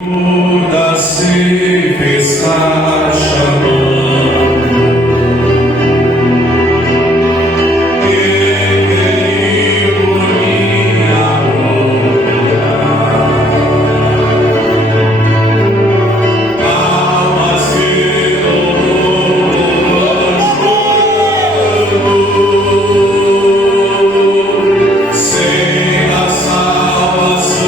Toda tempestade chamando, peguei por minha glória, almas que louvor chorando, sem a salvação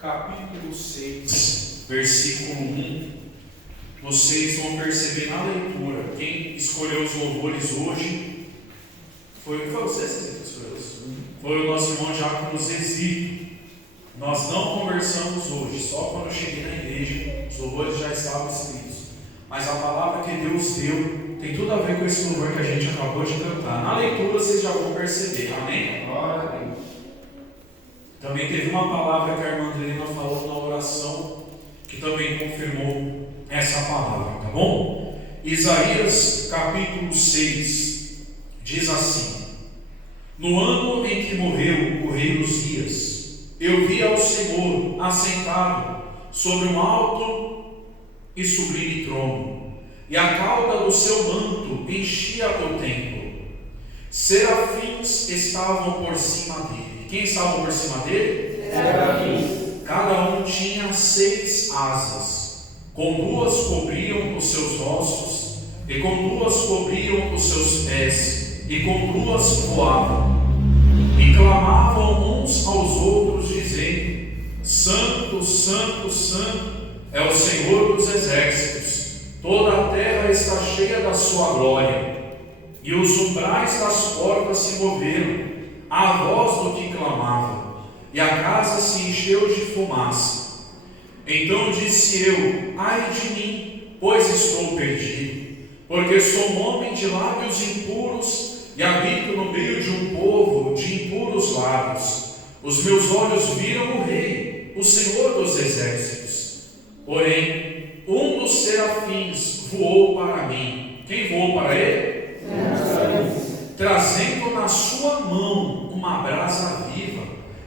capítulo 6, versículo 1. Vocês vão perceber na leitura. Quem escolheu os louvores hoje foi você, Cezito, que escolheu isso? Foi o nosso irmão Diácono Zezito. Nós não conversamos hoje, só quando eu cheguei na igreja os louvores já estavam escritos. Mas a palavra que Deus deu tem tudo a ver com esse louvor que a gente acabou de cantar. Na leitura vocês já vão perceber, amém? Glória a Deus. Também teve uma palavra que a irmã Andrelina falou na oração, que também confirmou essa palavra, tá bom? Isaías capítulo 6 diz assim: no ano em que morreu o rei Uzias, eu vi ao Senhor assentado sobre um alto e sublime trono, e a cauda do seu manto enchia o templo. Serafins estavam por cima dele. Quem estava por cima dele? Serafins. Cada um tinha 6 asas. Com 2 cobriam os seus rostos, e com 2 cobriam os seus pés, e com 2 voavam. E clamavam uns aos outros, dizendo: Santo, Santo, Santo é o Senhor dos exércitos. Toda a terra está cheia da sua glória. E os umbrais das portas se moveram à voz do que clamava, e a casa se encheu de fumaça. Então disse eu: ai de mim, pois estou perdido, porque sou um homem de lábios impuros, e habito no meio de um povo de impuros lábios. Os meus olhos viram o Rei, o Senhor dos exércitos. Porém, um dos serafins voou para mim. Quem voou para ele? Trazendo na sua mão uma brasa viva,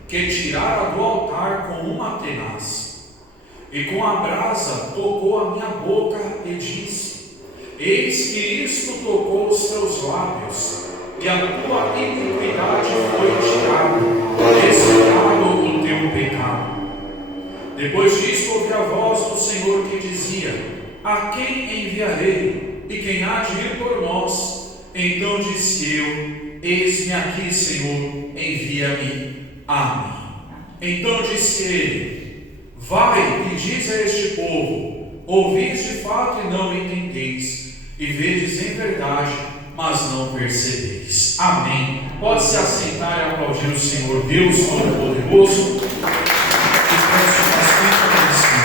que tirara do altar com uma tenaz. E com a brasa tocou a minha boca e disse: eis que isto tocou os teus lábios, e a tua iniquidade foi tirada, expiado o teu pecado. Depois disto ouvi a voz do Senhor que dizia: a quem enviarei? E quem há de ir por nós? Então disse eu: eis-me aqui, Senhor, envia-me a mim. Então disse ele: vai e diz a este povo: ouvis de fato e não entendeis, e vedes em verdade, mas não percebeis. Amém. Pode se assentar e aplaudir o Senhor Deus Todo-Poderoso. E peço bastante atenção.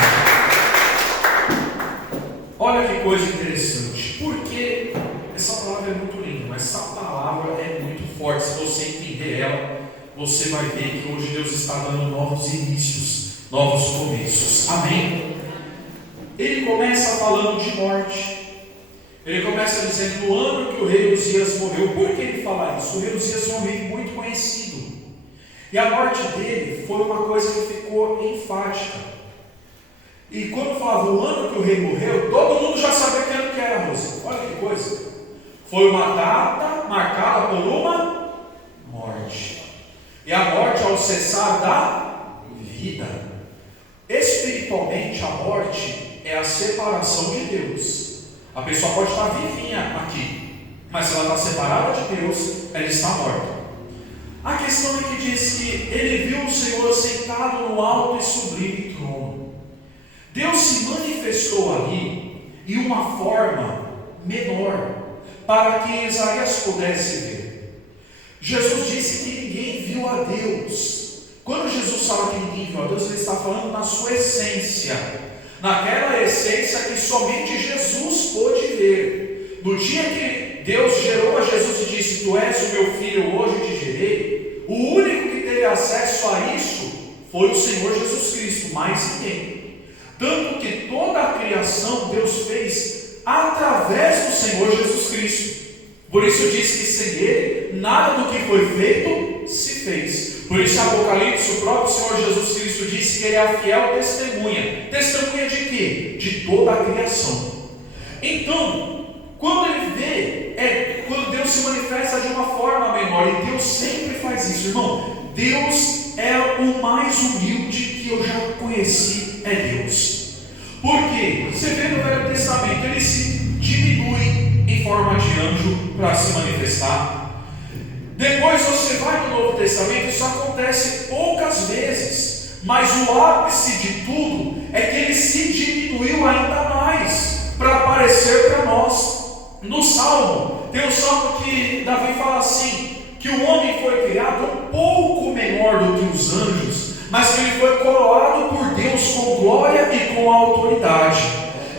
Olha que coisa interessante. Porque essa palavra é muito linda, mas essa palavra é muito forte. Se você entender ela, você vai ver que hoje Deus está dando novos inícios, novos começos. Amém? Ele começa falando de morte. Ele começa dizendo: no ano que o rei Uzias morreu. Por que ele fala isso? O rei Uzias foi um rei muito conhecido, e a morte dele foi uma coisa que ficou enfática. E quando falava o ano que o rei morreu, todo mundo já sabia que ano que era, Rose. Olha que coisa. Foi uma data marcada por uma morte. E a morte ao cessar da vida. Espiritualmente, a morte é a separação de Deus. A pessoa pode estar vivinha aqui, mas se ela está separada de Deus, ela está morta. A questão é que diz que ele viu o Senhor sentado no alto e sublime trono. Deus se manifestou ali em uma forma menor, para que Isaías pudesse ver. Jesus disse que ninguém viu a Deus. Quando Jesus fala que ninguém viu a Deus, ele está falando na sua essência, naquela essência que somente Jesus pôde ver. No dia que Deus gerou a Jesus e disse: tu és o meu filho, hoje te gerei, o único que teve acesso a isso foi o Senhor Jesus Cristo, mais ninguém. Tanto que toda a criação Deus fez através do Senhor Jesus Cristo. Por isso diz que sem Ele nada do que foi feito se fez. Por isso em Apocalipse o próprio Senhor Jesus Cristo disse que Ele é a fiel testemunha. Testemunha de quê? De toda a criação. Então, quando Ele vê, quando Deus se manifesta de uma forma menor, e Deus sempre faz isso, irmão. Deus é o mais humilde que eu já conheci, é Deus. Por quê? Você vê no Velho Testamento, Ele se diminui em forma de anjo para se manifestar. Depois você vai no Novo Testamento, isso acontece poucas vezes, mas o ápice de tudo é que Ele se diminuiu ainda mais para aparecer para nós. No Salmo, tem um salmo que Davi fala assim, que o homem foi criado um pouco menor do que os anjos, mas que ele foi coroado por Deus com glória e com autoridade.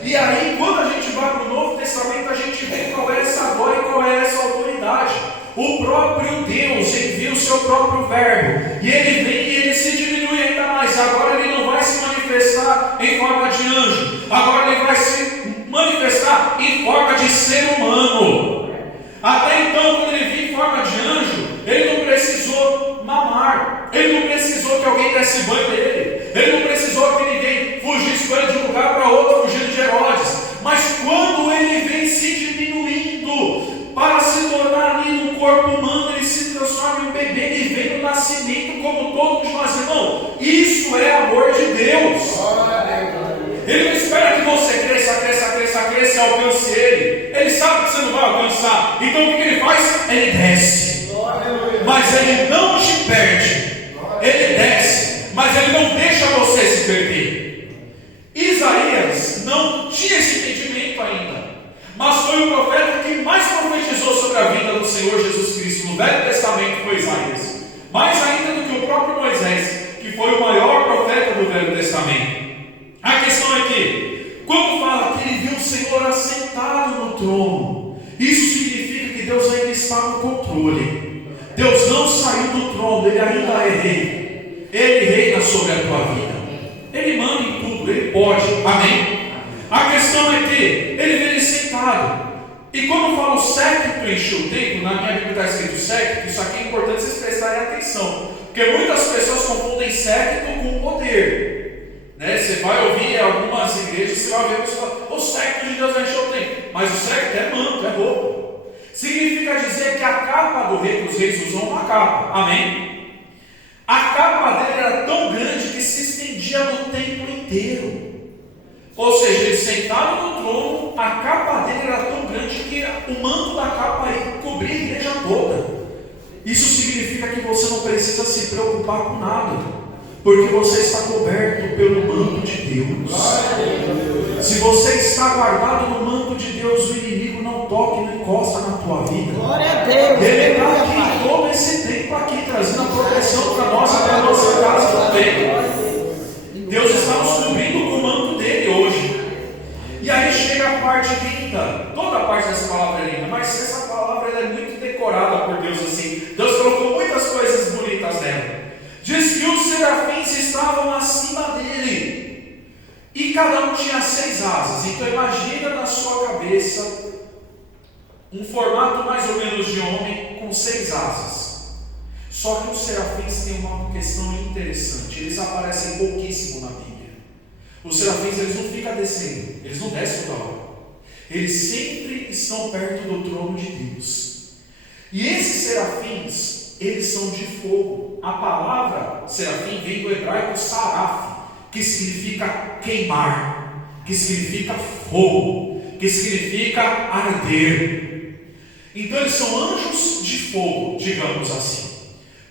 E aí, quando a gente vai para o Novo Testamento, a gente vê qual é essa glória e qual é essa autoridade. O próprio Deus envia o seu próprio verbo, e ele vem e ele se diminui ainda mais. Agora ele não vai se manifestar em forma de anjo, agora ele vai se manifestar em forma de ser humano. Até então, quando ele vinha em forma de anjo, ele não precisou mamar, ele não precisou que alguém desse banho nele, ele não precisou que ninguém fugisse com ele de um lugar para outro, fugindo de Herodes. Mas quando ele vem se diminuindo para se tornar ali no corpo humano, ele se transforma em um bebê e vem no nascimento como todos nós, irmão. Isso é amor de Deus. Ele não espera que você cresça e alcance ele. Ele sabe que você não vai alcançar. Então o que ele faz? Ele desce. Mas ele não te perde. Ele desce, mas ele não deixa você se perder. Isaías não tinha esse entendimento ainda, mas foi o profeta que mais profetizou sobre a vida do Senhor Jesus Cristo. No Velho Testamento foi Isaías, mais ainda do que o próprio Moisés, que foi o maior profeta do Velho Testamento. A questão é que, quando fala que ele viu o Senhor assentado no trono, isso significa que Deus ainda está no controle. Deus não saiu do trono, Ele ainda é rei. Ele reina sobre a tua vida. Ele manda em tudo, Ele pode. Amém? A questão é que ele vem sentado. E quando fala o séquito encheu o templo, na minha Bíblia está escrito séquito. Isso aqui é importante vocês prestarem atenção, porque muitas pessoas confundem séquito com poder, né? Você vai ouvir algumas igrejas, você vai ouvir a pessoa falar: o séquito de Deus vai encher o templo. Mas o séquito é manto, é roupa. Significa dizer que a capa do rei, que os reis usam uma capa. Amém? A capa dele era tão grande que se estendia no templo inteiro. Ou seja, ele sentado no trono, a capa dele era tão grande que o manto da capa aí cobria a igreja toda. Isso significa que você não precisa se preocupar com nada, porque você está coberto pelo manto de Deus. Se você está guardado no manto de Deus, o inimigo não não toca e não encosta na tua vida. Glória a Deus. Ele está aqui todo esse tempo aqui, trazendo a proteção para nós e para a nossa casa também. Deus está nos cobrindo com o manto dele hoje. E aí chega a parte linda. Toda a parte dessa palavra é linda, mas essa palavra ela é muito decorada por Deus assim. Deus colocou muitas coisas bonitas nela. Diz que os serafins estavam acima dele. E cada um tinha 6 asas. Então imagina na sua cabeça um formato mais ou menos de homem com 6 asas. Só que os serafins têm uma questão interessante. Eles aparecem pouquíssimo na Bíblia. Os serafins eles não ficam descendo. Eles não descem toda hora. Eles sempre estão perto do trono de Deus. E esses serafins, eles são de fogo. A palavra serafim vem do hebraico saraf, que significa queimar, que significa fogo, que significa arder. Então eles são anjos de fogo, digamos assim.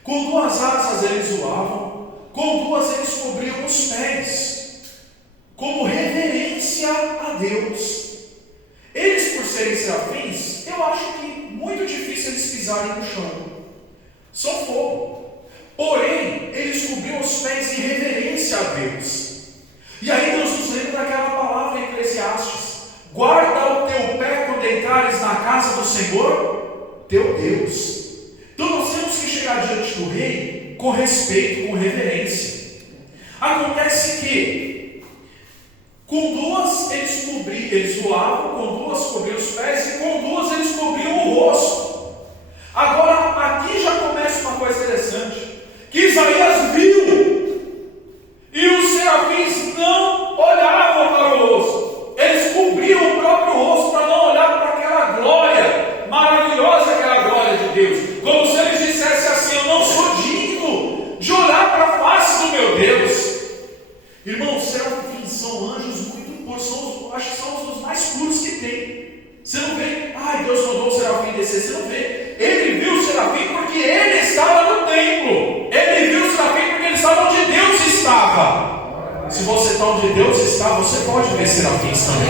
Com 2 asas eles voavam, com 2 eles cobriam os pés, como reverência a Deus. Eles, por serem serafins, eu acho que muito difícil eles pisarem no chão. São fogo. Porém, eles cobriam os pés em reverência a Deus. E aí Deus nos lembra daquela palavra em Eclesiastes: guarda o teu pé quando entrares na casa do Senhor, teu Deus. Então nós temos que chegar diante do rei com respeito, com reverência. Acontece que com 2 eles voavam, com 2 cobriam os pés e com 2 eles cobriam o rosto. Agora aqui já começa uma coisa interessante, que Isaías viu, e os serafins não olhavam para o rosto, eles cobriam o próprio rosto para não olhar para aquela glória maravilhosa, aquela glória de Deus, como se eles dissessem assim: eu não sou digno de olhar para a face do meu Deus. Irmãos, serafins são anjos muito puros, acho que são os mais puros que tem. Você não vê, Deus mandou o serafim descer, você não vê. Ele viu o serafim porque ele estava no templo. Ele viu o serafim porque ele estava onde Deus estava. Se você está onde Deus está, você pode ver serafins também.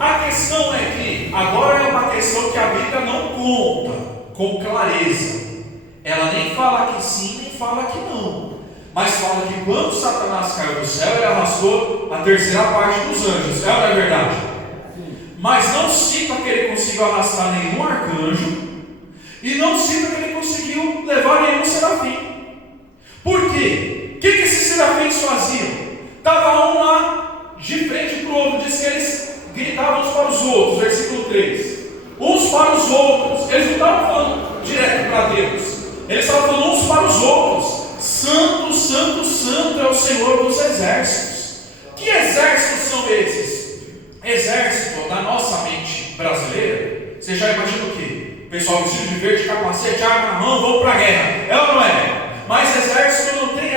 A questão é que, agora é uma questão que a Bíblia não conta com clareza. Ela nem fala que sim, nem fala que não. Mas fala que quando Satanás caiu do céu, ele arrastou a 3ª parte dos anjos. É ou não é verdade? Mas não cita que ele conseguiu arrastar nenhum arcanjo, e não cita que ele conseguiu levar nenhum serafim. Por quê? O que esses serafins faziam? Estava um lá de frente para o outro. Diz que eles gritavam uns para os outros, versículo 3. Uns para os outros. Eles não estavam falando direto para Deus, eles estavam falando uns para os outros: santo, santo, santo é o Senhor dos exércitos. Que exércitos são esses? Exército, na nossa mente brasileira, você já imagina o quê? O pessoal vestido de verde, capacete, arma na mão, vão para a guerra. É ou não é? Mas exército não tem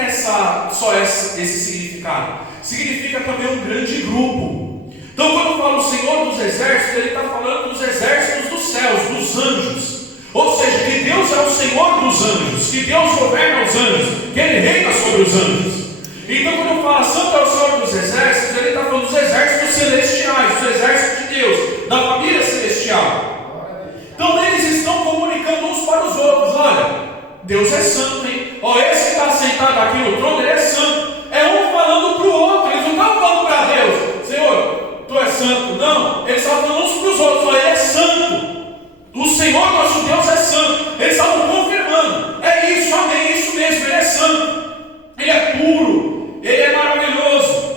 só esse significado. Significa também um grande grupo. Então quando fala o Senhor dos exércitos, ele está falando dos exércitos dos céus, dos anjos. Ou seja, que Deus é o Senhor dos anjos, que Deus governa os anjos, que Ele reina sobre os anjos. Então quando fala santo é o Senhor dos exércitos, ele está falando dos exércitos celestiais, do exército de Deus, da família celestial. Então eles estão comunicando uns para os outros: olha, Deus é santo, hein? Esse que está sentado aqui no trono, ele é santo. É um falando para o outro. Eles não estão falando para Deus: Senhor, Tu és santo. Não, eles estavam falando uns para os outros: ele é santo. O Senhor nosso Deus é santo. Eles estavam confirmando: é isso, amém, isso mesmo, Ele é santo, Ele é puro, Ele é maravilhoso,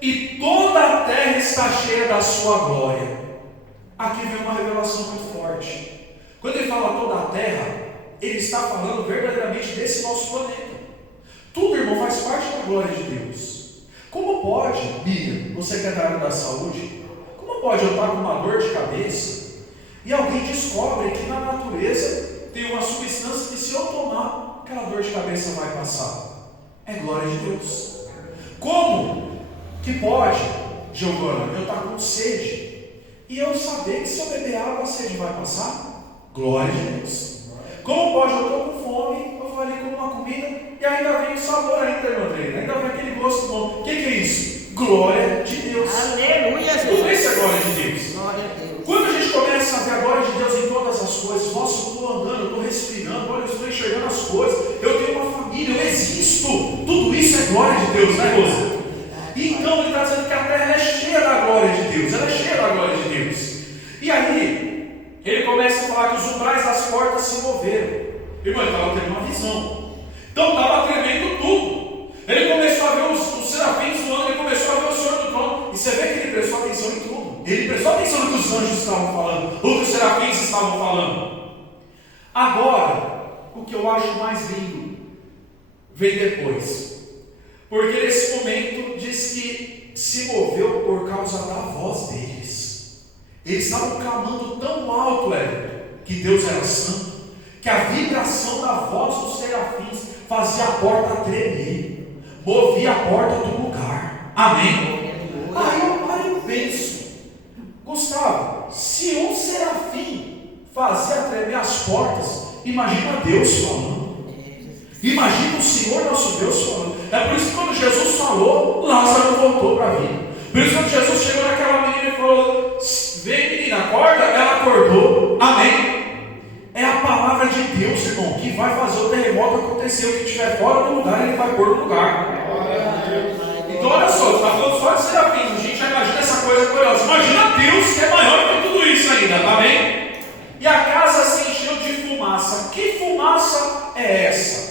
e toda a terra está cheia da sua glória. Aqui vem uma revelação muito forte. Quando ele fala toda a terra, ele está falando verdadeiramente desse nosso planeta. Tudo, irmão, faz parte da glória de Deus. Como pode, Bia, você que é da área da saúde, como pode eu estar com uma dor de cabeça e alguém descobre que na natureza tem uma substância que, se eu tomar, aquela dor de cabeça vai passar? É glória de Deus. Como que pode, Giovana, eu estar com sede e eu saber que se eu beber água a sede vai passar? Glória de Deus. Como pode eu estou com fome, eu vou ali comer uma comida e ainda vem o sabor ainda, meu André, ainda vem aquele gosto bom. O que é isso? Glória de Deus. Aleluia, Jesus. Tudo isso é glória de Deus. Glória a Deus. Deus, né, Rosa? Então ele está dizendo que a terra é cheia da glória de Deus, ela é cheia da glória de Deus. E aí, ele começa a falar que os umbrais das portas se moveram. Irmão, ele estava tendo uma visão. Então estava tremendo tudo. Ele começou a ver os serafins voando, ele começou a ver o Senhor do trono. E você vê que ele prestou atenção em tudo. Ele prestou atenção no que os anjos estavam falando, o que os serafins estavam falando. Agora, o que eu acho mais lindo vem depois. Porque nesse momento diz que se moveu por causa da voz deles. Eles estavam clamando tão alto, que Deus era santo, que a vibração da voz dos serafins fazia a porta tremer, movia a porta do lugar. Amém? Aí eu penso, Gustavo, se um serafim fazia tremer as portas, imagina Deus falando. Imagina o Senhor nosso Deus falando. É por isso que quando Jesus falou, Lázaro voltou para a vida. Por isso que quando Jesus chegou naquela menina e falou: vem menina, acorda, ela acordou. Amém? É a palavra de Deus, irmão, que vai fazer o terremoto acontecer. O que estiver fora do lugar, ele vai pôr no lugar. Então olha só, está falando só de serafins. A gente já imagina essa coisa curiosa. Imagina Deus, que é maior que tudo isso ainda, tá bem? E a casa se encheu de fumaça. Que fumaça é essa?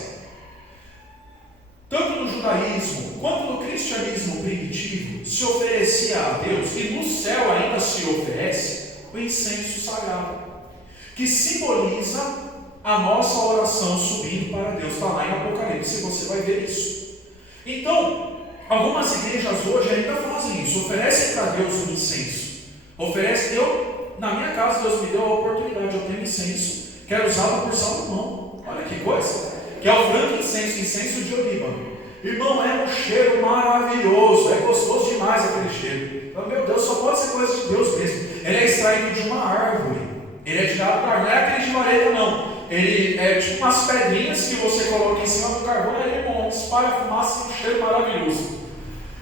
Tanto no judaísmo quanto no cristianismo primitivo se oferecia a Deus, e no céu ainda se oferece, o incenso sagrado, que simboliza a nossa oração subindo para Deus. Está lá em Apocalipse, você vai ver isso. Então, algumas igrejas hoje ainda fazem isso, oferecem para Deus um incenso. Na minha casa Deus me deu a oportunidade, eu tenho incenso, quero usá-lo por Salomão. Olha que coisa! Que é o frankincenso, incenso de oliva. Irmão, é um cheiro maravilhoso, é gostoso demais aquele cheiro. Mas, meu Deus, só pode ser coisa de Deus mesmo. Ele é extraído de uma árvore, ele é tirado para, não é aquele de vareta não, ele é tipo umas pedrinhas que você coloca em cima do carvão, e ele espalha fumaça e um cheiro maravilhoso.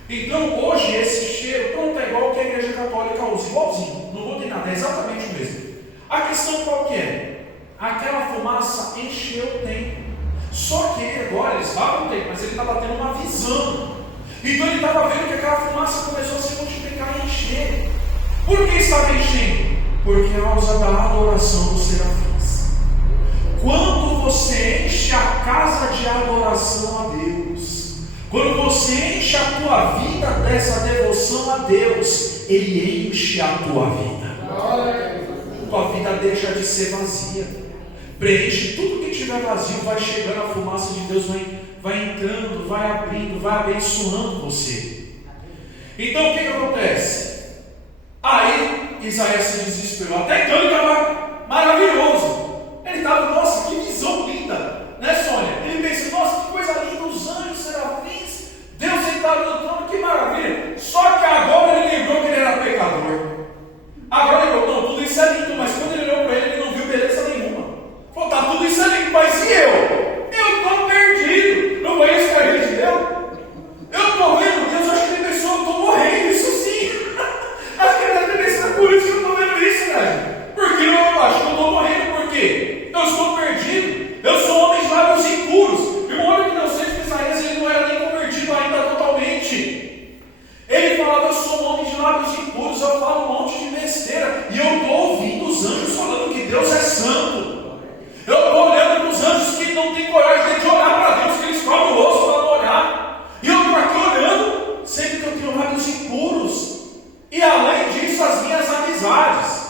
Então hoje esse cheiro, pronto, é igual que a igreja católica usa, igualzinho, não muda em nada, é exatamente o mesmo. A questão qual que é? Aquela fumaça encheu o templo. Só que ele agora, ele estava no tempo, mas ele estava tendo uma visão. Então ele estava vendo que aquela fumaça começou a se multiplicar e encher. Por que estava enchendo? Por causa da adoração dos serafins. Quando você enche a casa de adoração a Deus, quando você enche a tua vida dessa devoção a Deus, Ele enche a tua vida. Tua vida deixa de ser vazia. Preenche tudo que estiver vazio, vai chegando, a fumaça de Deus vai entrando, vai abrindo, vai abençoando você. Então o que acontece? Aí Isaías se desesperou. Até então ele estava maravilhoso. Ele estava, nossa, que visão linda, né, Sônia? Ele pensa, nossa, que coisa linda, os anjos, serafins, Deus sentado no trono, que maravilha. Só que agora ele lembrou que ele era pecador. Agora ele falou, não, tudo isso é lindo, mas quando ele olhou para ele não viu beleza nenhuma. Falou, tá, tudo isso é lindo, mas e eu? Eu estou perdido. Não conheço a igreja de Deus? Eu estou vendo Deus, acho que tem pessoa, eu estou morrendo, isso sim. Acho que deve ter pensado, por isso que eu estou vendo isso, né? Porque eu acho que eu estou morrendo, por quê? Eu estou perdido, eu sou homem de lábios impuros. Irmão, olha que Deus fez com Isaías, ele não era nem convertido ainda totalmente. Ele falava, eu sou um homem de lábios impuros, eu falo um monte de besteira, e eu estou ouvindo os anjos falando que Deus é santo. Eu estou olhando para os anjos que não têm coragem de olhar para Deus, que eles cobrem o rosto para não olhar. E eu estou aqui olhando, sempre que eu tenho lábios impuros. E além disso, as minhas amizades.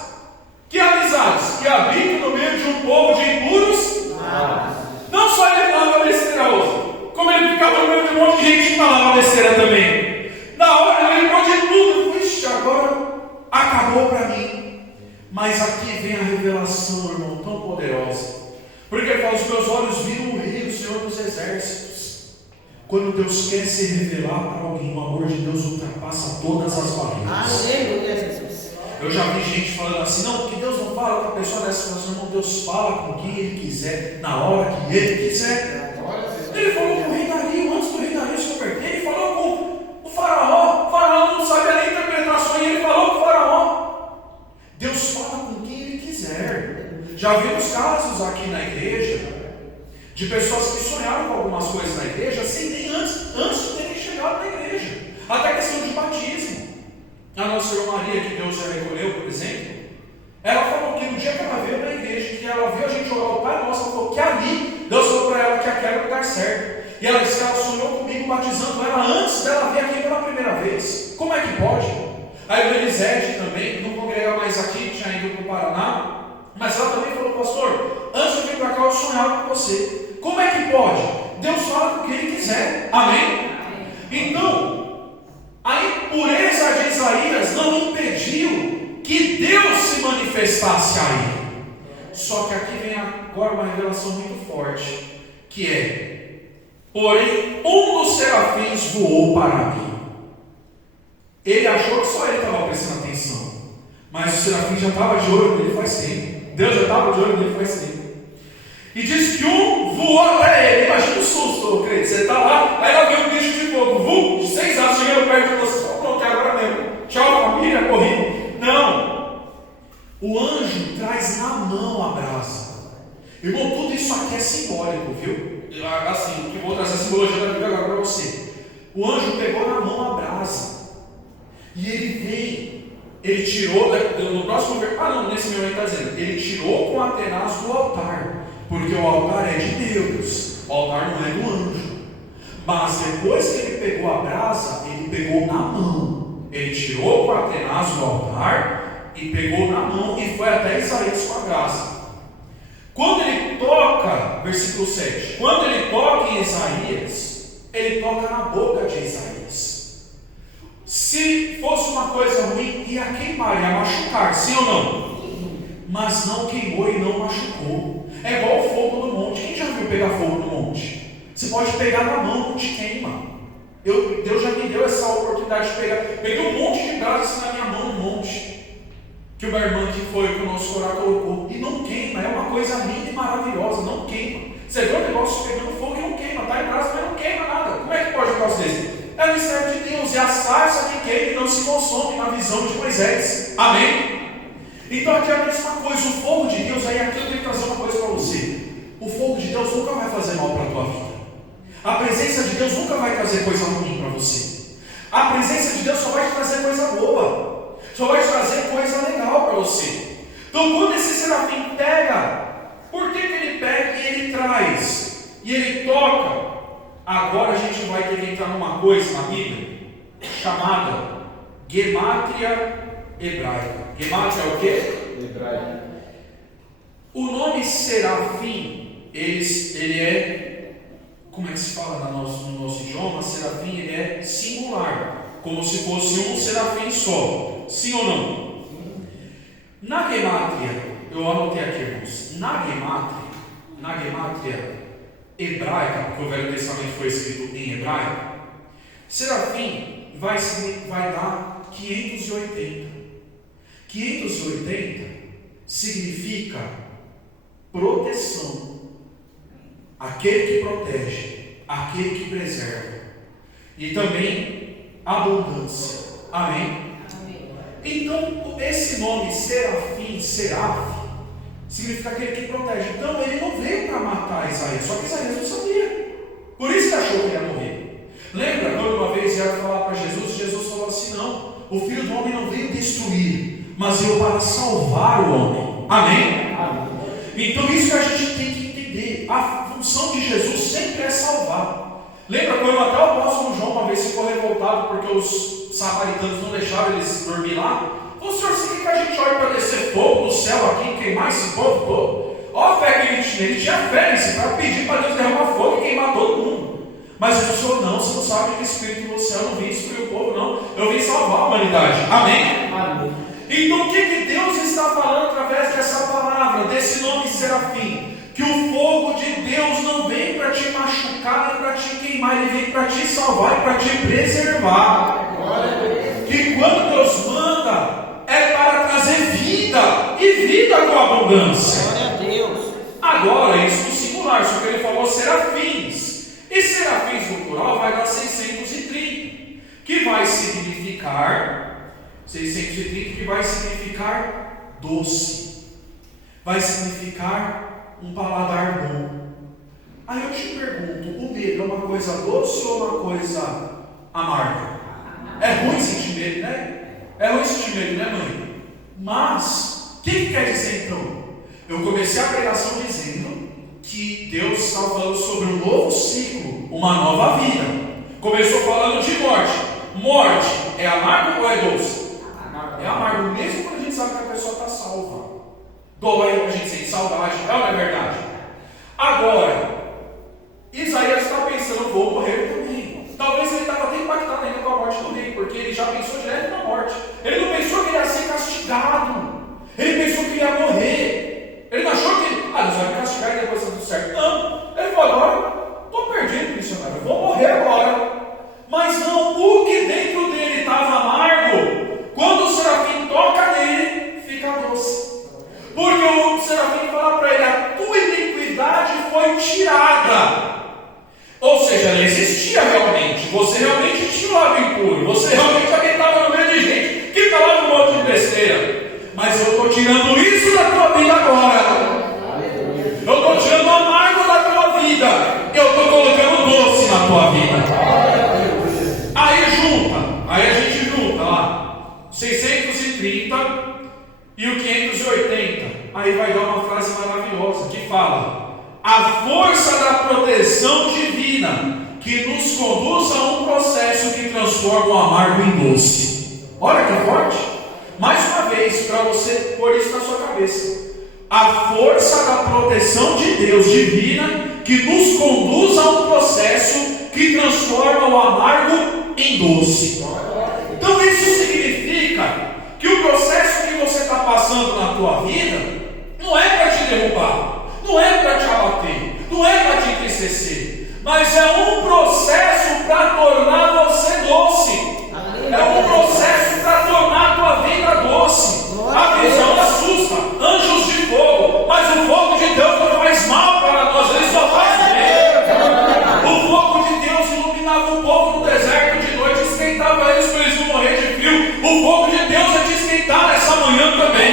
Que amizades? Que habitam no meio de um povo de impuros? Não só ele falava besteira, como ele ficava no meio de um monte de gente que falava besteira também. Na hora ele lembrou de tudo. Vixe, agora acabou para mim. Mas aqui vem a revelação, irmão, tão poderosa. Porque ele fala, os meus olhos viram o Rei, o Senhor dos Exércitos. Quando Deus quer se revelar para alguém, o amor de Deus ultrapassa todas as barreiras. Aleluia, Jesus. Eu já vi gente falando assim, não, porque Deus não fala com a pessoa dessa situação, não, Deus fala com quem Ele quiser, na hora que Ele quiser. Ele falou com o rei Dario, antes do rei Dario se converter, ele falou com o faraó não sabe a interpretação, e ele falou com o faraó. Deus fala com quem Ele quiser. Já vimos casos aqui na igreja, de pessoas que sonharam com algumas coisas na igreja, sem nem antes de terem chegado tirado da igreja. Até a questão de batismo. A nossa irmã Maria, que Deus já recolheu, por exemplo, ela falou que no dia que ela veio na igreja, que ela viu a gente orar o Pai Nosso, ela falou que ali, Deus falou para ela que aquele era o lugar certo. E ela disse que ela sonhou comigo batizando ela antes dela vir aqui pela primeira vez. Como é que pode? A irmã Elisete também, não congrega mais aqui, tinha ido para o Paraná, mas ela também falou, pastor, antes de vir para cá eu sonhava com você. Como é que pode? Deus fala com o que Ele quiser. Amém? Então, a impureza de Isaías não impediu que Deus se manifestasse a ele. Só que aqui vem agora uma revelação muito forte, que é: porém, um dos serafins voou para mim. Ele achou que só ele estava prestando atenção, mas o serafim já estava de olho nele faz tempo. Deus já estava de olho nele faz tempo. E diz que um voou até ele. Imagina o susto, crente. Você está lá, aí ela vê um bicho de fogo, voou, 6 anos, chegando perto de você. Pronto, agora mesmo. Tchau, família, corri. Não. O anjo traz na mão a brasa. Irmão, tudo isso aqui é simbólico, viu? Assim, que vou trazer a simbologia da Bíblia agora para você. O anjo pegou na mão a brasa. E ele vem, ele tirou, no próximo versículo, nesse meu aí está dizendo, ele tirou com Atenas do altar, porque o altar é de Deus, o altar não é do anjo. Mas depois que ele pegou a brasa, ele pegou na mão, ele tirou com Atenas do altar, e pegou na mão, e foi até Isaías com a brasa. Quando ele toca, versículo 7, quando ele toca em Isaías, ele toca na boca de Isaías. Se fosse uma coisa ruim, ia queimar, ia machucar, sim ou não? Mas não queimou e não machucou. É igual o fogo no monte. Quem já viu pegar fogo no monte? Você pode pegar na mão, não te queima. Deus já me deu essa oportunidade de pegar. Peguei um monte de brasa assim na minha mão, um monte, que uma irmã que foi conosco orar colocou, e não queima. É uma coisa linda e maravilhosa, não queima. Você vê o negócio pegando fogo e não queima, está em brasa, mas não queima nada. Como é que pode um negócio desse? É o mistério de Deus, é a sarça que queima e não se consome, na visão de Moisés. Amém? Então aqui é a mesma coisa, o fogo de Deus, aí aqui eu tenho que trazer uma coisa para você. O fogo de Deus nunca vai fazer mal para a tua vida. A presença de Deus nunca vai trazer coisa ruim para você. A presença de Deus só vai te trazer coisa boa, só vai te trazer coisa legal para você. Então quando esse serafim pega, por que ele pega e ele traz? E ele toca? Agora a gente vai ter que entrar numa coisa na Bíblia chamada Gemátria hebraica. Gemátria é o quê? Hebraica. O nome serafim, ele é, como é que se fala no nosso idioma? Serafim, ele é singular, como se fosse um serafim só. Sim ou não? Na Gemátria, eu anotei aqui, irmãos, na Gemátria hebraica, porque o Velho Testamento foi escrito em hebraico, serafim vai dar 580. 580 significa proteção, aquele que protege, aquele que preserva, e também abundância. Amém? Então esse nome serafim, seraf, significa aquele que protege. Então ele não veio para matar Isaías, só que Isaías não sabia, por isso que achou que ele ia morrer. Lembra quando uma vez vieram falar para Jesus, Jesus falou assim: não, o Filho do Homem não veio destruir, mas veio para salvar o homem. Amém? Amém. Então isso que a gente tem que entender, a função de Jesus sempre é salvar. Lembra quando até o apóstolo João uma vez ficou revoltado porque os samaritanos não deixaram eles dormir lá? O Senhor, você quer que a gente olhe para descer fogo do céu aqui e queimar esse povo todo? Olha a fé que ele tinha fé nisso, para pedir para Deus derramar fogo e queimar todo mundo. Mas o Senhor, não, você não sabe que o Espírito do céu não vem destruir o povo, não. Eu vim salvar a humanidade. Amém? Amém. Então o que Deus está falando através dessa palavra, desse nome serafim? Que o fogo de Deus não vem para te machucar, nem para te queimar, ele vem para te salvar e para te preservar. Que quando Deus manda, é para trazer vida, e vida com abundância. Glória a Deus. Agora, isso no singular, só que ele falou serafins. E serafins no plural vai dar 630, que vai significar 630, que vai significar doce, vai significar um paladar bom. Aí eu te pergunto, o medo é uma coisa doce ou uma coisa amarga. É ruim sentir medo, né? É ruim sentir medo, né, mãe? Mas, o que quer dizer então? Eu comecei a pregação dizendo que Deus está falando sobre um novo ciclo, uma nova vida. Começou falando de morte. Morte é amargo ou é doce? É amargo, mesmo quando a gente sabe que a pessoa está salva. Dói, a gente sente saudade, é ou não é verdade? Agora, Isaías está pensando, vou morrer também. Talvez ele estava até impactado ainda com a morte do rei, porque ele já pensou direto na morte. Ele não pensou que ele ia ser castigado. Ele pensou que ele ia morrer. Ele não achou que, Deus vai me castigar e depois está tudo certo. Não, ele falou, agora, estou perdido, missionário, eu vou morrer agora. Mas não, o que dentro dele estava amargo, quando o serafim toca nele, fica doce. Porque o serafim fala para ele, a tua iniquidade foi tirada. Ou seja, ela existia realmente. Você realmente tinha um lado impuro. Você realmente habitava no meio de gente que falava um monte de besteira. Mas eu estou tirando isso da tua vida agora. Eu estou tirando o amargo da tua vida. Eu estou colocando doce na tua vida. Aí a gente junta lá 630 e o 580. Aí vai dar uma frase maravilhosa que fala: a força da proteção divina que nos conduz a um processo que transforma o amargo em doce. Olha que forte! Mais uma vez, para você pôr isso na sua cabeça. A força da proteção de Deus divina que nos conduz a um processo que transforma o amargo em doce. Então isso significa que o processo que você está passando na tua vida não é para te derrubar, não é para te abater, não é para te entristecer, mas é um processo para tornar você doce. É um processo para tornar a tua vida doce. A visão assusta, anjos de fogo, mas o fogo de Deus não faz mal para nós, ele só faz bem. O fogo de Deus iluminava o povo no deserto de noite, esquentava eles para eles não morrer de frio. O fogo de Deus é te esquentar nessa manhã também.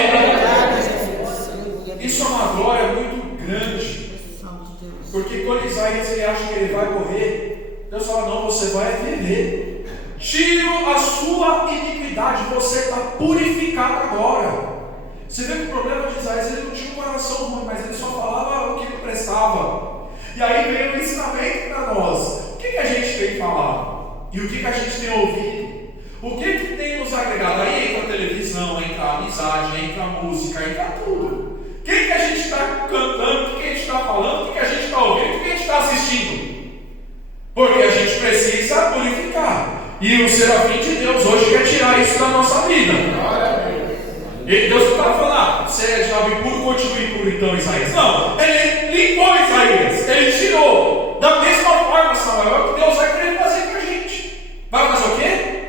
Isso é uma glória muito grande, porque quando Isaías ele acha que ele vai morrer, Deus fala: não, você vai viver. Tiro a sua iniquidade, você está purificado agora. Você vê que o problema de Isaías, ele não tinha um coração ruim, mas ele só falava o que não prestava. E aí veio o ensinamento para nós. O que a gente tem falado? E o que a gente tem ouvido? O que tem nos agregado? Aí entra a televisão, entra a amizade, entra a música, entra tudo. O que a gente está cantando? O que a gente está falando? O que a gente está ouvindo? O que a gente está assistindo? Porque a gente precisa purificar. E o serafim de Deus hoje quer tirar isso da nossa vida. E Deus não está falando, você é jovem impuro, continue impuro então, Isaías. Não, ele limpou Isaías, ele tirou. Da mesma forma, Samuel, é o que Deus vai querer fazer com a gente. Vai fazer o quê?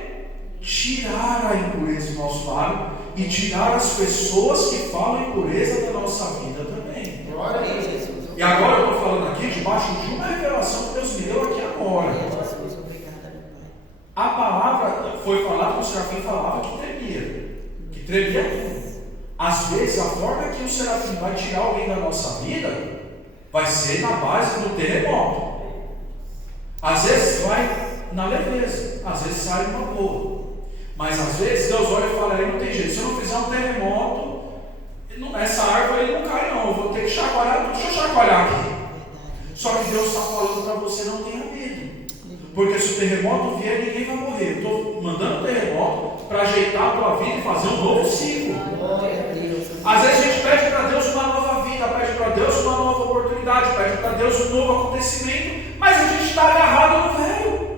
Tirar a impureza do nosso lado e tirar as pessoas que falam impureza da nossa vida também. E agora eu estou falando aqui debaixo de uma revelação que Deus me deu aqui agora. A palavra foi falada, como o serafim falava, que tremia tudo. Às vezes a forma que o serafim vai tirar alguém da nossa vida vai ser na base do terremoto. Às vezes vai na leveza, às vezes sai numa boa. Mas às vezes Deus olha e fala: aí não tem jeito, se eu não fizer um terremoto, essa árvore aí não cai não, eu vou ter que chacoalhar tudo. Deixa eu chacoalhar aqui. Só que Deus está falando para você: não tenha medo. Porque se o terremoto vier, ninguém vai morrer. Eu estou mandando o terremoto para ajeitar a tua vida e fazer um novo ciclo. Às vezes a gente pede para Deus uma nova vida, pede para Deus uma nova oportunidade, pede para Deus um novo acontecimento, mas a gente está agarrado no velho.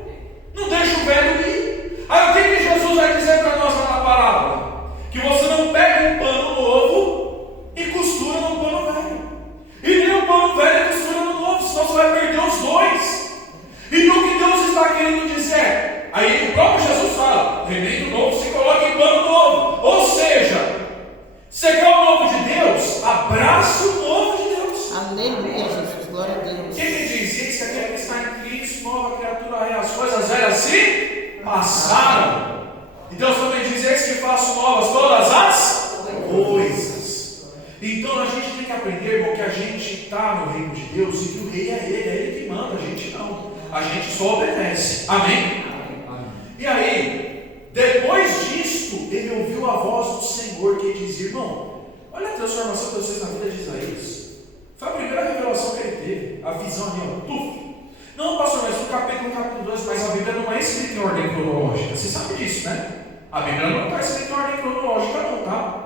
Não deixa o velho ir. Aí o que Jesus vai dizer para nós lá na parábola? Que você não pega um pano novo e costura no pano velho. E nem o pano velho costura no novo, senão você vai perder os dois. Então o que Deus está querendo dizer? Aí o próprio Jesus fala: remendo novo se coloca em pano novo. Ou seja, você quer o novo de Deus? Abraça o novo de Deus. Aleluia, Jesus, glória a Deus. Quem me diz isso? Aquele que está em Cristo, nova criatura é, as coisas velhas se passaram. E Deus também diz: eis que faço novas todas as coisas. Então a gente tem que aprender, irmão, que a gente está no reino de Deus e que o rei é ele que manda, a gente não. A gente só obedece. Amém? E aí, depois disto, ele ouviu a voz do Senhor que dizia: irmão, olha a transformação de vocês na vida de Isaías. Foi a primeira revelação que ele teve, a visão ali, ó. Não, pastor, mas no capítulo 2, mas a Bíblia não é escrita em ordem cronológica. Você sabe disso, né? A Bíblia não está escrita em ordem cronológica, não, tá?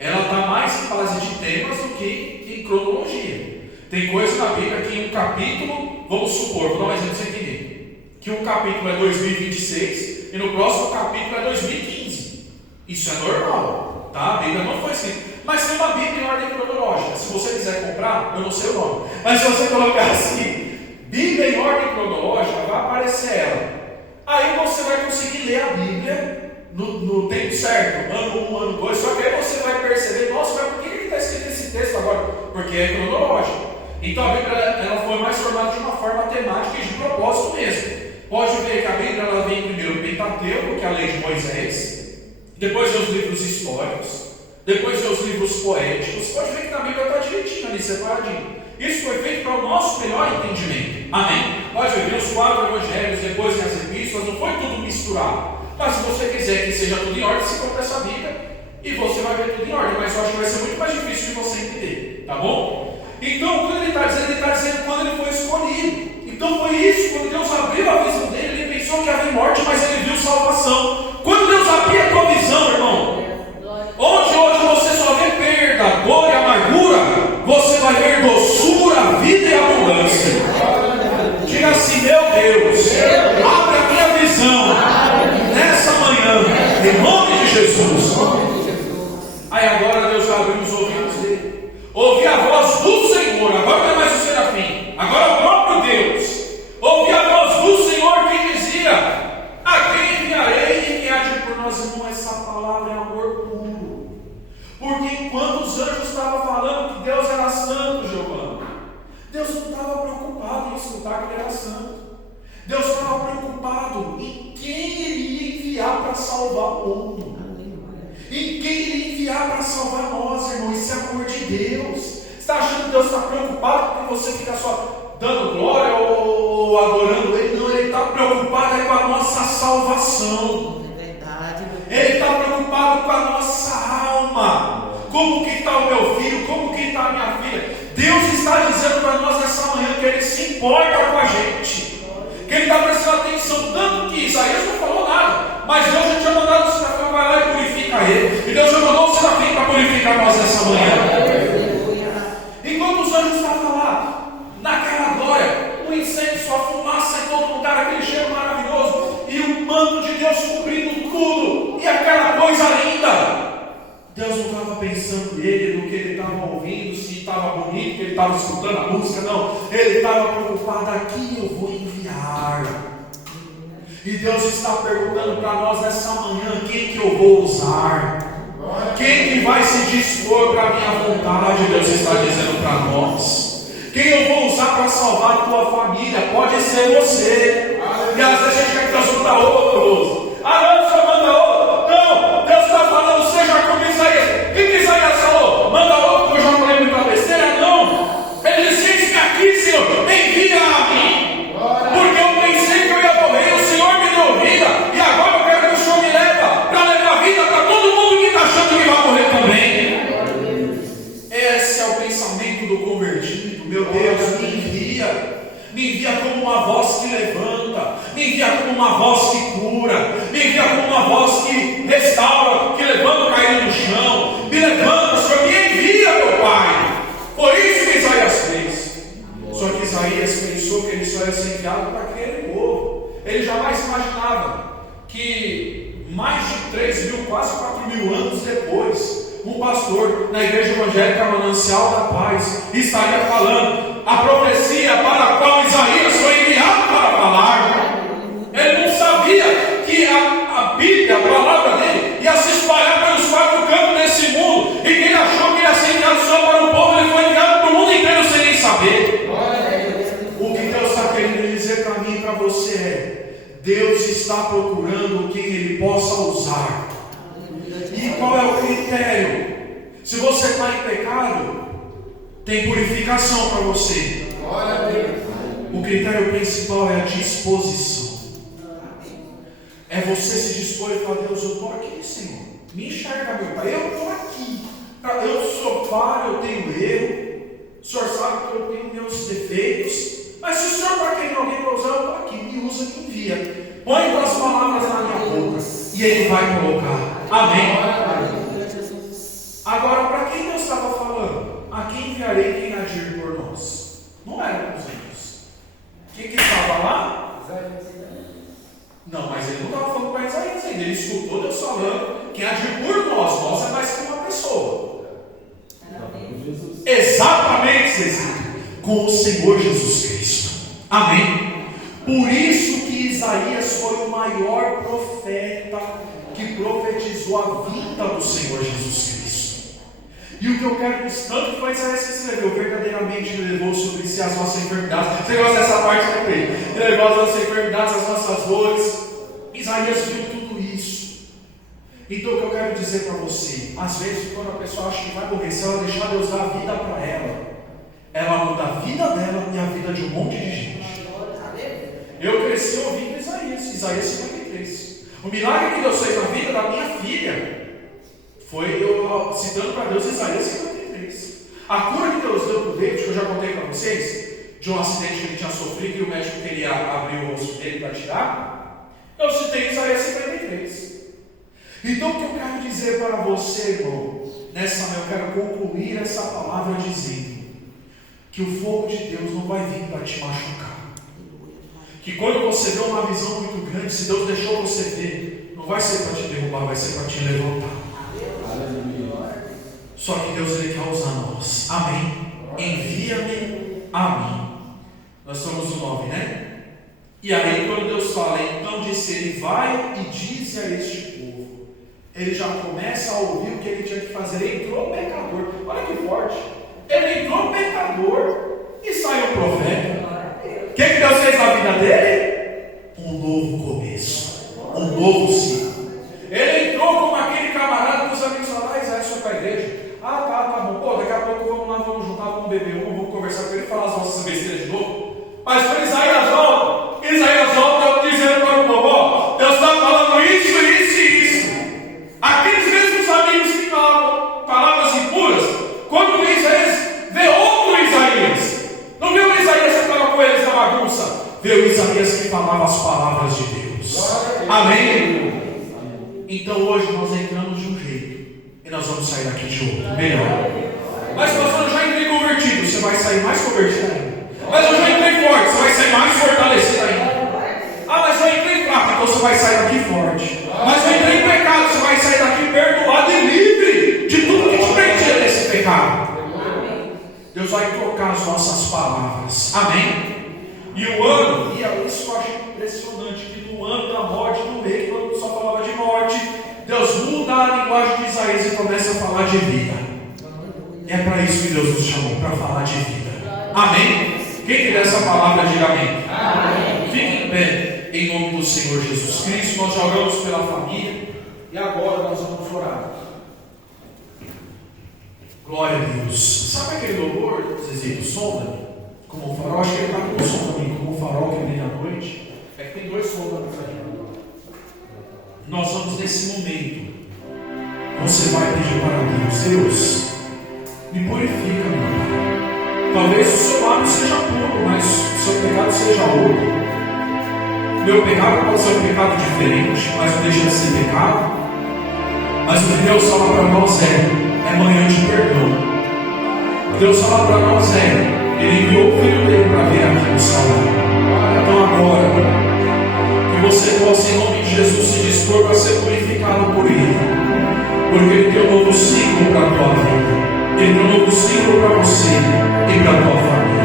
Ela está mais em fase de temas do que em cronologia. Tem coisa na Bíblia que em um capítulo, vamos supor, vou dar um exemplo para você entender, que um capítulo é 2026 e no próximo capítulo é 2015. Isso é normal, tá? A Bíblia não foi escrita. Mas tem uma Bíblia em ordem cronológica. Se você quiser comprar, eu não sei o nome, mas se você colocar assim, Bíblia em ordem cronológica, vai aparecer ela. Aí você vai conseguir ler a Bíblia no tempo certo, ano 1, ano 2, só que aí você vai perceber: nossa, mas por que ele está escrito esse texto agora? Porque é cronológico. Então a Bíblia ela foi mais formada de uma forma temática e de propósito mesmo. Pode ver que a Bíblia ela vem primeiro o Pentateuco, que é a lei de Moisés, depois vem os livros históricos, depois vem os livros poéticos. Pode ver que na Bíblia está direitinho ali, separadinho. Isso foi feito para o nosso melhor entendimento. Amém? Pode ver os 4 evangelhos, depois vem as epístolas, não foi tudo misturado. Mas se você quiser que seja tudo em ordem, você compra essa Bíblia e você vai ver tudo em ordem. Mas eu acho que vai ser muito mais difícil de você entender. Tá bom? Então, quando ele está dizendo quando ele foi escolhido. Então foi isso, quando Deus abriu a visão dele, ele pensou que havia morte, mas ele viu salvação. Quando Deus abrir a tua visão, irmão, onde hoje você só vê perda, dor e amargura, você vai ver doçura, vida e abundância. Diga assim: meu Deus, abre a minha visão nessa manhã, em nome de Jesus. Aí agora Deus vai abrir os ouvidos dele, ouvir a voz do Senhor. Agora não é mais o serafim, agora é o próprio Deus. Ouvir a voz do Senhor que dizia: a quem enviarei e quem há de por nós? Irmão, essa palavra é amor puro. Porque enquanto os anjos estavam falando que Deus era santo, Giovanni, Deus não estava preocupado em escutar que ele era santo. Deus estava preocupado em quem ele ia enviar para salvar o mundo. Em quem ele ia enviar para salvar nós, irmão. Isso é amor de Deus. Você está achando que Deus está preocupado porque você fica só dando glória ou adorando Ele? Não, Ele está preocupado com a nossa salvação. É verdade. Ele está preocupado com a nossa alma. Como que está o meu filho? Como que está a minha filha? Deus está dizendo para nós nessa manhã que Ele se importa com a gente, que Ele está prestando atenção. Tanto que Isaías não falou nada, mas Deus já tinha mandado o serafim, vai lá e purifica ele. E Deus já mandou o serafim para purificar nós nessa manhã. Enquanto os anjos estavam lá, naquela glória, o incêndio, a fumaça em todo lugar, aquele cheiro maravilhoso, e o manto de Deus cobrindo tudo, e aquela coisa linda. Deus não estava pensando nele, no que ele estava ouvindo, se estava bonito, que ele estava escutando a música, não. Ele estava preocupado: aqui eu vou enviar. E Deus está perguntando para nós nessa manhã: quem que eu vou usar? Quem que vai se dispor para a minha vontade? Deus está dizendo para nós. Quem eu vou usar para salvar a tua família? Pode ser você. E às vezes a gente quer transformar outros. Não, só manda outro. Não, Deus está falando: seja como Isaías. O que Isaías falou? Manda outro, que eu já falei muita besteira? Não. Ele disse: eis-me aqui, Senhor, envia a mim. Porque eu pensei que eu ia morrer, o Senhor me deu vida, e agora eu quero que o Senhor me leva para levar vida para todo mundo que está achando que vai morrer também. Esse é o pensamento do convertido. Meu Deus, me envia como uma voz que levanta, me envia como uma voz que cura, me envia como uma voz que restaura, que levanta o caído no chão, me levanta, Senhor, me envia, meu Pai. Foi isso que Isaías fez. Só que Isaías pensou que ele só ia ser enviado para aquele povo. Ele jamais imaginava que mais de 3.000, quase 4.000 anos depois, um pastor na igreja evangélica Manancial da Paz estaria falando a profecia para a qual Isaías foi enviado para falar. Ele não sabia que a Bíblia, a palavra dele, ia se espalhar pelos 4 cantos desse mundo, e que ele achou que ia ser enviado só para o povo. Ele foi enviado para o mundo inteiro sem nem saber. O que Deus está querendo dizer para mim e para você é: Deus está procurando quem Ele possa usar. E qual é o critério? Se você está em pecado, tem purificação para você. O critério principal é a disposição. É É você se dispor e falar: Deus, eu estou aqui, Senhor. Me enxerga, meu Pai. Eu estou aqui. Eu sou falho, eu tenho erro. O Senhor sabe que eu tenho meus defeitos. Mas se o Senhor está querendo alguém para usar, eu estou aqui. Me usa, me envia. Põe as palavras na minha boca. E Ele vai colocar. Amém. Agora, para quem Deus estava falando? A quem enviarei quem agir por nós? Não era para os anjos. Quem que estava lá? Não, mas ele não estava falando para Isaías ainda. Ele escutou Deus falando: quem agir por nós. Nós é mais que uma pessoa. Exatamente, Cecília. Com o Senhor Jesus Cristo. Amém. Por isso que Isaías foi o maior profeta que profetizou a vinda do Senhor Jesus Cristo. E o que eu quero que tanto foi Isaías que escreveu: verdadeiramente Ele levou sobre si as nossas enfermidades. Você gosta dessa parte que eu creio? Ele levou as nossas enfermidades, as nossas dores. Isaías viu tudo isso. Então o que eu quero dizer para você: às vezes quando a pessoa acha que vai morrer, se ela deixar Deus dar a vida para ela muda a vida dela e a vida de um monte de gente. Eu cresci ouvindo Isaías 53. O milagre que Deus fez na vida da minha filha foi eu citando para Deus Isaías 53. A cura que Deus deu para o David, que eu já contei para vocês, de um acidente que ele tinha sofrido e o médico queria abrir o rosto dele para tirar, eu citei Isaías 53. Então o que eu quero dizer para você, irmão, nessa manhã eu quero concluir essa palavra dizendo que o fogo de Deus não vai vir para te machucar. Que quando você vê uma visão muito grande, se Deus deixou você ver, não vai ser para te derrubar, vai ser para te levantar. Só que Deus Ele quer usar nós. Amém. Envia-me a mim. Nós somos o 9, né? E aí quando Deus fala: então disse Ele: vai e dize a este povo. Ele já começa a ouvir o que ele tinha que fazer. Ele entrou pecador. Olha que forte. Ele entrou pecador e saiu profeta. O que Deus fez na vida dele? Um novo começo. Um novo ciclo. Ele entrou como aquele camarada que os amigos falaram: Isaías foi para a igreja. Tá bom. Pô, daqui a pouco vamos lá, vamos juntar, vamos beber vamos conversar com ele e falar as nossas besteiras de novo. Mas quando Isaías volta dizendo para o povo: Deus está falando isso. Aqueles mesmos amigos que falavam palavras impuras, quando vê Isaías, vê outro Isaías. Não vê o Isaías que estava com eles na bagunça, vê o Isaías que falava as palavras de Deus. Amém? Então hoje nós entramos de um jeito e nós vamos sair daqui de outro, melhor. Mas pastor, eu já entrei convertido, você vai sair mais convertido ainda. Mas eu já entrei forte, você vai sair mais fortalecido ainda. Mas eu entrei fraco, então você vai sair daqui forte. Mas eu entrei em pecado, você vai sair daqui perdoado e livre de tudo que te prendia nesse pecado. Deus vai tocar as nossas palavras. Amém? E o ano, e isso eu acho impressionante, que no ano da morte do rei, que todo mundo só falava de morte, Deus muda a linguagem de Isaías e começa a falar de vida. É para isso que Deus nos chamou, para falar de vida. Amém? Quem quer essa palavra, diga amém. Amém. Fique em pé, em nome do Senhor Jesus Cristo. Nós oramos pela família e agora nós vamos orar. Glória a Deus. Sabe aquele louvor, Zezito, sonda? Como um farol, acho que ele está com o som também, como um farol que brilha à noite. É que tem dois sondas aqui. Nós vamos nesse momento. Você vai pedir para Deus: Deus, me purifica, meu Pai. Talvez o seu lado seja puro, mas o seu pecado seja outro. Meu pecado pode ser um pecado diferente, mas não deixa de ser pecado. Mas o que Deus fala para nós é manhã de perdão. Deus fala para nós Ele enviou o Filho dele para vir aqui nos salvar. Então agora, que você possa, em nome de Jesus, se dispor para ser purificado por Ele. Porque Ele tem um novo ciclo para a tua vida. Ele tem um novo ciclo para você e para a tua família.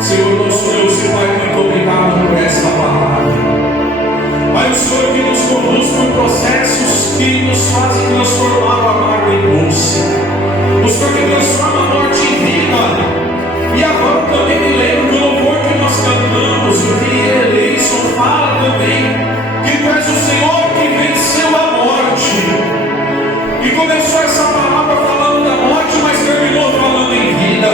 Senhor nosso Deus e Pai, muito obrigado por essa palavra. Pai, o Senhor que nos conduz por processos que nos fazem transformar o amargo em doce. O Senhor que transforma a morte em vida. E agora também me lembro do louvor que nós cantamos, o que Eleison fala também, que tu és o Senhor que venceu a morte. E começou essa palavra falando da morte, mas terminou falando em vida.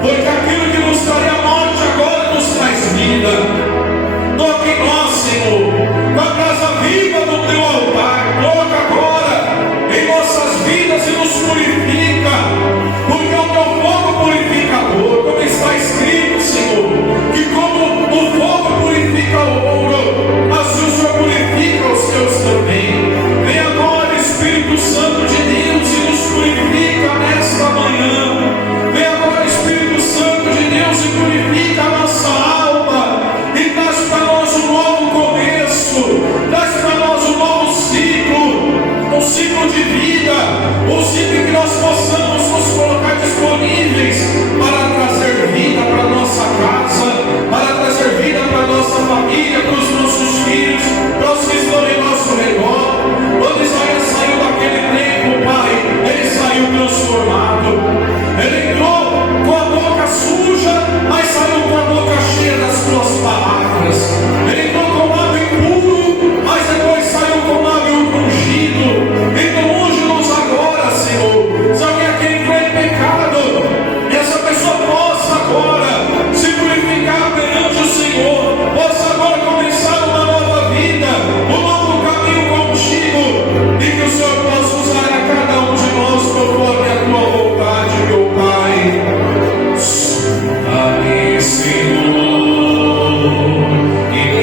Porque aquilo que nos traria a morte agora nos traz vida. Toque em nós, Senhor, com a brasa viva. águas. Ele entrou com lábio impuro, mas depois saiu com lábio ungido. Então unge-nos agora, Senhor. Se alguém aqui entrou em pecado, e essa pessoa possa agora se purificar perante o Senhor, possa agora começar uma nova vida, um novo caminho contigo, e que o Senhor possa usar a cada um de nós conforme a tua vontade, meu Pai. Sonda-me, Senhor, e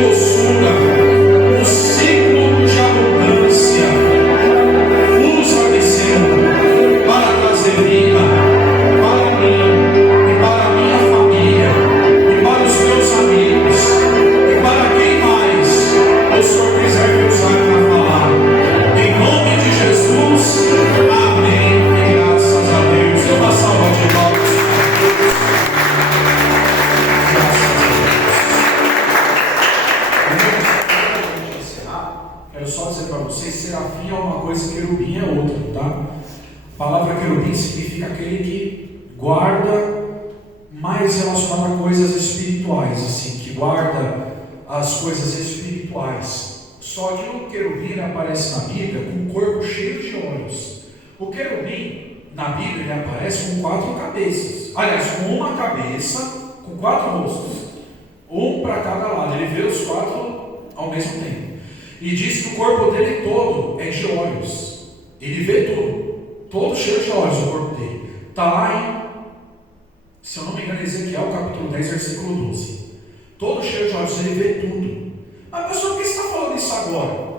doçura, o ciclo de abundância. Usa-me, Senhor, para trazer vida para mim e para a minha família e para os meus amigos e para quem mais o Senhor quiser me usar para falar. Em nome de Jesus, amém e graças a Deus. E uma salva de palmas. Quero só dizer para vocês, serafim é uma coisa, querubim é outra, tá? A palavra querubim significa aquele que guarda, mais relacionado a coisas espirituais, assim, que guarda as coisas espirituais. Só que o querubim aparece na Bíblia com um corpo cheio de olhos. O querubim, na Bíblia, ele aparece com 4 cabeças. Aliás, com uma cabeça, com 4 rostos. Um para cada lado. Ele vê os 4 ao mesmo tempo. E diz que o corpo dele todo é de olhos. Ele vê tudo. Todo cheio de olhos o corpo dele. Está lá em, se eu não me engano, Ezequiel capítulo 10, versículo 12. Todo cheio de olhos, ele vê tudo. Mas pastor, por que você está falando isso agora?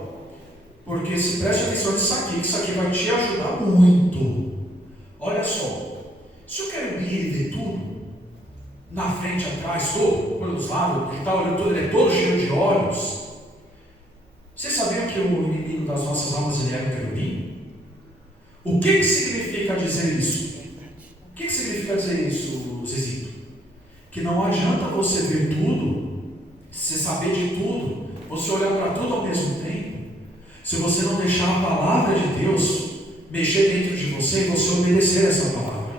Porque se preste atenção nisso aqui, que isso aqui vai te ajudar muito. Olha só. Se o querubim ele vê tudo, na frente, atrás, todo, pelos lados, ele está olhando tudo, ele é todo cheio de olhos. Vocês sabiam que o inimigo das nossas almas ele é um querubim? O que significa dizer isso? O que significa dizer isso, Zezito? Que não adianta você ver tudo, você saber de tudo, você olhar para tudo ao mesmo tempo, se você não deixar a palavra de Deus mexer dentro de você e você obedecer essa palavra.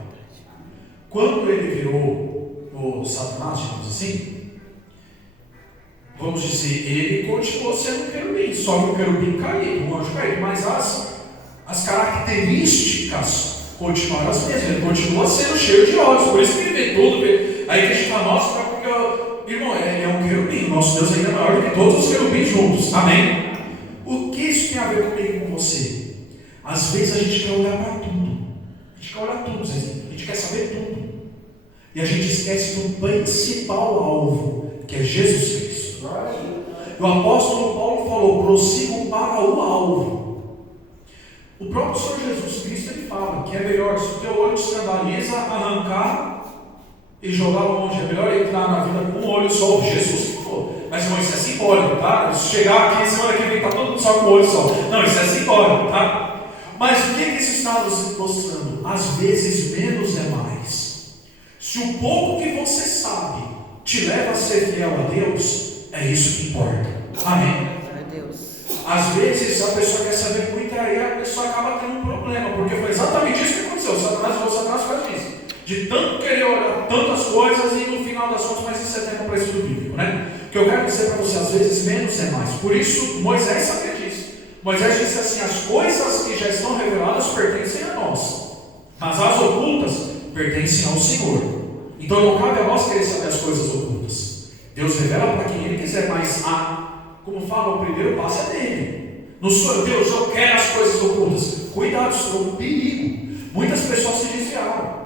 Quando ele virou o Satanás, digamos assim, vamos dizer, ele continuou sendo um querubim, só que o querubim caiu, o anjo caiu, mas as características continuaram as mesmas, ele continua sendo cheio de olhos, por isso que ele vê tudo, aí que a gente fala, nossa, porque, irmão, ele é um querubim, nosso Deus ainda é maior do que todos os querubins juntos, amém? O que isso tem a ver comigo e com você? Às vezes a gente quer olhar para tudo, a gente quer olhar tudo, a gente quer saber tudo, e a gente esquece do principal alvo, que é Jesus Cristo. O apóstolo Paulo falou, prossigam para o alvo. O próprio Senhor Jesus Cristo ele fala que é melhor, se o teu olho te escandaliza, arrancar e jogar longe. É melhor entrar na vida com um olho só. Jesus falou. Mas irmão, isso é simbólico, tá? Se chegar aqui, semana que vem, está todo mundo só com um olho só. Não, isso é simbólico, tá? Mas o que isso está nos mostrando? Às vezes menos é mais. Se o pouco que você sabe te leva a ser fiel a Deus, é isso que importa. Amém? Às vezes a pessoa quer saber muito e aí a pessoa acaba tendo um problema, porque foi exatamente isso que aconteceu. Satanás faz isso. De tanto querer olhar tantas coisas e no final das contas, mas isso é tempo para estudo bíblico, né? O que eu quero dizer para você, às vezes menos é mais. Por isso, Moisés sabia disso. Moisés disse assim: as coisas que já estão reveladas pertencem a nós, mas as ocultas pertencem ao Senhor. Então não cabe a nós querer saber as coisas ocultas. Deus revela para quem Ele quiser, mas como fala, o primeiro passo é dele. Não sou eu, Deus, eu quero as coisas ocultas. Cuidado, isso é um perigo. Muitas pessoas se desviaram.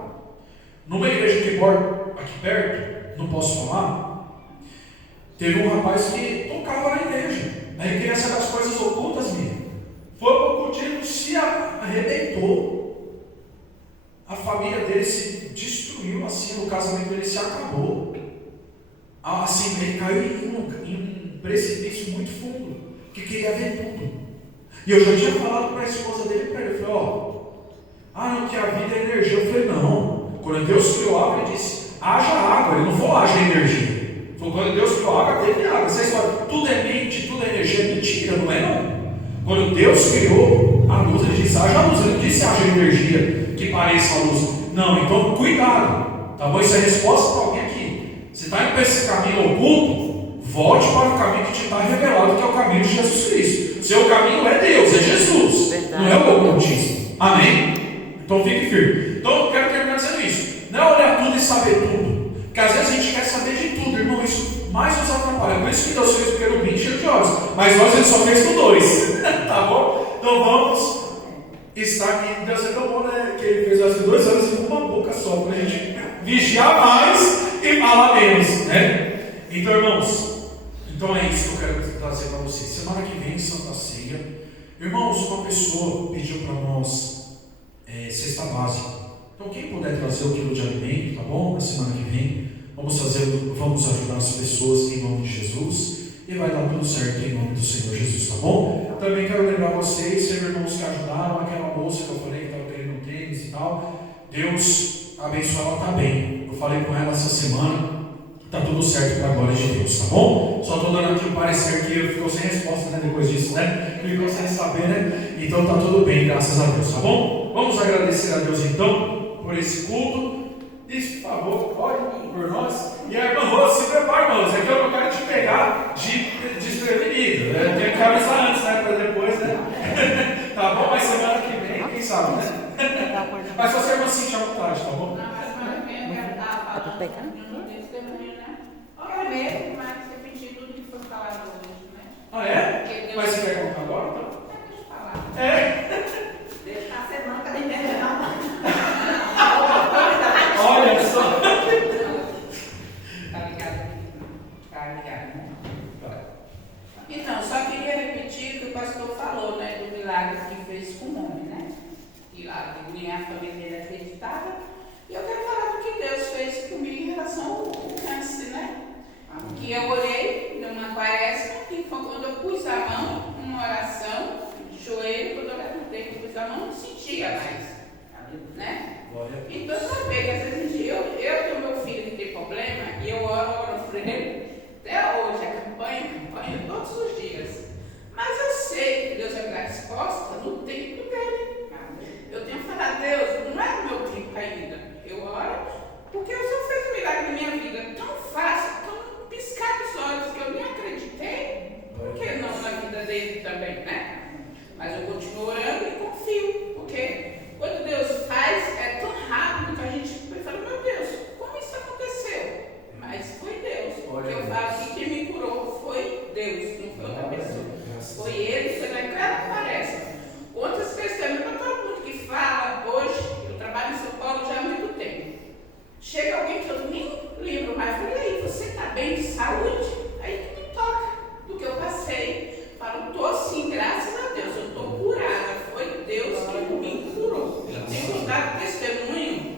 Numa igreja que mora aqui perto, não posso falar, teve um rapaz que tocava na igreja. Aí ele queria saber as coisas ocultas mesmo. Foi para o culto, se arrebentou. A família dele se destruiu, assim, o casamento dele se acabou. Assim, ele caiu em um precipício muito fundo, que queria ver tudo. E eu já tinha falado para a esposa dele, para ele, eu falei, não, que a vida é energia. Eu falei, não. Quando Deus criou a água, Ele disse, haja água. Ele não falou, haja energia. Ele falou, quando Deus criou a água, teve água. Essa história, tudo é mente, tudo é energia, é mentira, não é não. Quando Deus criou a luz, Ele disse, haja luz. Ele não disse, haja energia, que pareça a luz. Não, então cuidado. Tá bom? Isso é resposta para alguém aqui. Você está indo para esse caminho oculto, volte para o caminho que te está revelado, que é o caminho de Jesus Cristo. Seu caminho é Deus, é Jesus. Verdade. Não é o ocultismo. Amém? Então fique firme. Então eu quero terminar dizendo isso. Não é olhar tudo e saber tudo. Porque às vezes a gente quer saber de tudo, irmão. Isso mais nos atrapalha. Por isso que Deus fez o querubim cheio de olhos. Mas nós Ele só fez com 2. Tá bom? Então vamos estar aqui. Deus é tão bom, né? Que Ele fez acho que 2 anos e uma boca só. Para a gente vigiar mais e falar menos, né? Então, irmãos, Então é isso que eu quero trazer para vocês. Semana que vem, Santa Ceia. Irmãos, uma pessoa pediu para nós cesta básica. Então quem puder trazer o quilo de alimento, tá bom? Na semana que vem, vamos ajudar as pessoas em nome de Jesus. E vai dar tudo certo em nome do Senhor Jesus, tá bom? Também quero lembrar vocês, teve irmãos que ajudaram, aquela moça que eu falei que estava querendo tênis e tal. Deus abençoe, ela está bem. Eu falei com ela essa semana. Está tudo certo para a glória de Deus, tá bom? Só estou dando aqui o parecer que ficou sem resposta, né? Depois disso, né? Ficou sem saber, né? Então está tudo bem, graças a Deus, tá bom? Vamos agradecer a Deus então por esse culto. Diz, por favor, ore por nós. E a irmã Rose, se prepara, irmãos. Aqui eu não quero te pegar de desprevenido. Tem que avisar antes, né? Para depois, né? Tá bom? Mas semana que vem, quem sabe, né? Mas só se a irmã sentir à vontade, tá bom? É para pegar? Olha mesmo, mas repetir tudo que foi falado hoje, né? Ah, é? Mas você quer contar agora? Então? Deixa eu falar. É? Deixa a semana que a gente Olha só. Tá ligado? Né? Então, só queria repetir o que o pastor falou, né? Do milagre que fez com o homem, né? E lá, nem a família dele acreditava. E eu quero falar do que Deus fez comigo em relação ao câncer, né? Que eu orei numa quaresma, que foi quando eu pus a mão, uma oração, de joelho, quando eu levantei, que pus a mão, não sentia mais, né? Então eu sabia que às vezes eu tenho meu filho que tem problema, e eu oro por ele, até hoje, a campanha todos os dias. Mas eu sei que Deus vai dar resposta no tempo dele. Eu tenho falado, Deus, não é o meu tempo ainda. Eu oro, porque o Senhor fez um milagre na minha vida tão fácil, tão piscar dos olhos, que eu nem acreditei. Por que não na vida dele também, né? Mas eu continuo orando e confio, porque quando Deus faz, é tão rápido que a gente fala, meu Deus, como isso aconteceu? Mas foi Deus. Porque eu falo que quem me curou foi Deus, não foi outra pessoa. Foi Ele, você vai ver, aparece. Outras testemunhas, para todo mundo que fala hoje, eu trabalho em São Paulo já há muito tempo. Chega alguém que eu nem lembro mais, falei, aí, você está bem de saúde? Aí que me toca do que eu passei. Falo, estou sim, graças a Deus, eu estou curada. Foi Deus que me curou. E tenho dado testemunho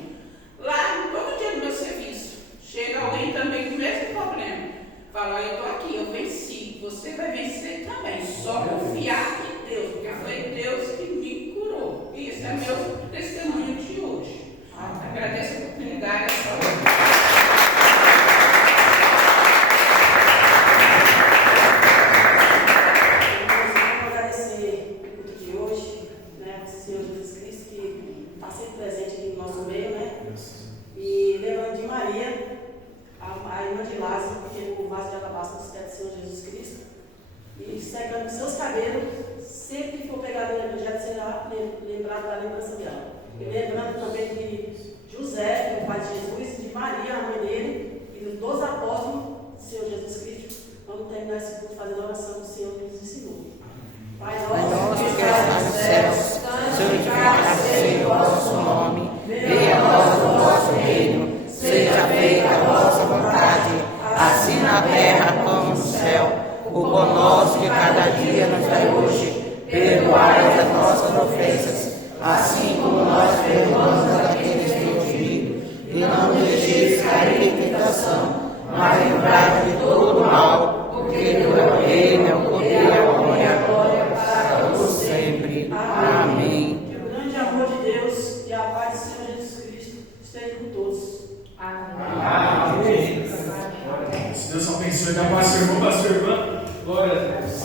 lá todo dia do meu serviço. Chega alguém também com o mesmo problema. Fala, eu estou aqui, eu venci. Você vai vencer também. Só confiar em Deus, porque foi Deus que me curou. E esse é meu testemunho de hoje. Agradeço a oportunidade. Agradecer o culto de hoje, né, ao Senhor Jesus Cristo, que está sempre presente aqui no nosso meio, né? E lembrando de Maria, a irmã de Lázaro, porque o vaso de alabastro dos pés do Senhor Jesus Cristo, e secando seus cabelos, sempre que for pegado no Evangelho, será lembrado da lembrança dela. E lembrando também de José, que é o pai de Jesus, de Maria, a mãe dele, e dos 12 apóstolos do Senhor Jesus Cristo. Vamos terminar esse culto fazendo a oração que o Senhor nos ensinou. Pai nosso que estás nos céus, santificado seja o vosso nome, venha a nós o vosso reino, seja feita a vossa vontade, assim na terra como no céu. O pão nosso de cada dia nos dai hoje, perdoai as nossas ofensas, assim como nós perdoamos aqueles que nos digam, e não nos deixeis cair em tentação, mas livrai-nos de todo mal, porque tu é o reino, é o poder, a honra e a glória para todos sempre. Amém. Que o grande amor de Deus e a paz do Senhor Jesus Cristo estejam com todos. Amém. Deus abençoe. Dá paz, irmão, da sua irmã. Glória a Deus.